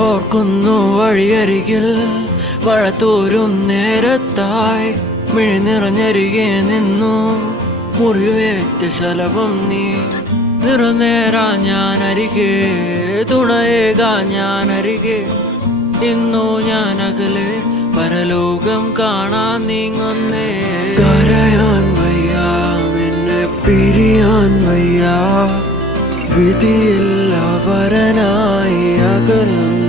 ഓർക്കുന്നു വഴിയരികിൽ വഴത്തോരും നേരത്തായി മിഴി നിറഞ്ഞരികെ നിന്നു. മുറിവേറ്റ ശലഭം നീ നിറനേരാ ഞാൻ അരികെ തുണയേക ഞാൻ അരികെ ഇന്നു ഞാൻ അകലെ പരലോകം കാണാൻ നീങ്ങുന്നേ. കരയാൻ நான் வையா விதியில் அவரனாய் அகலும்.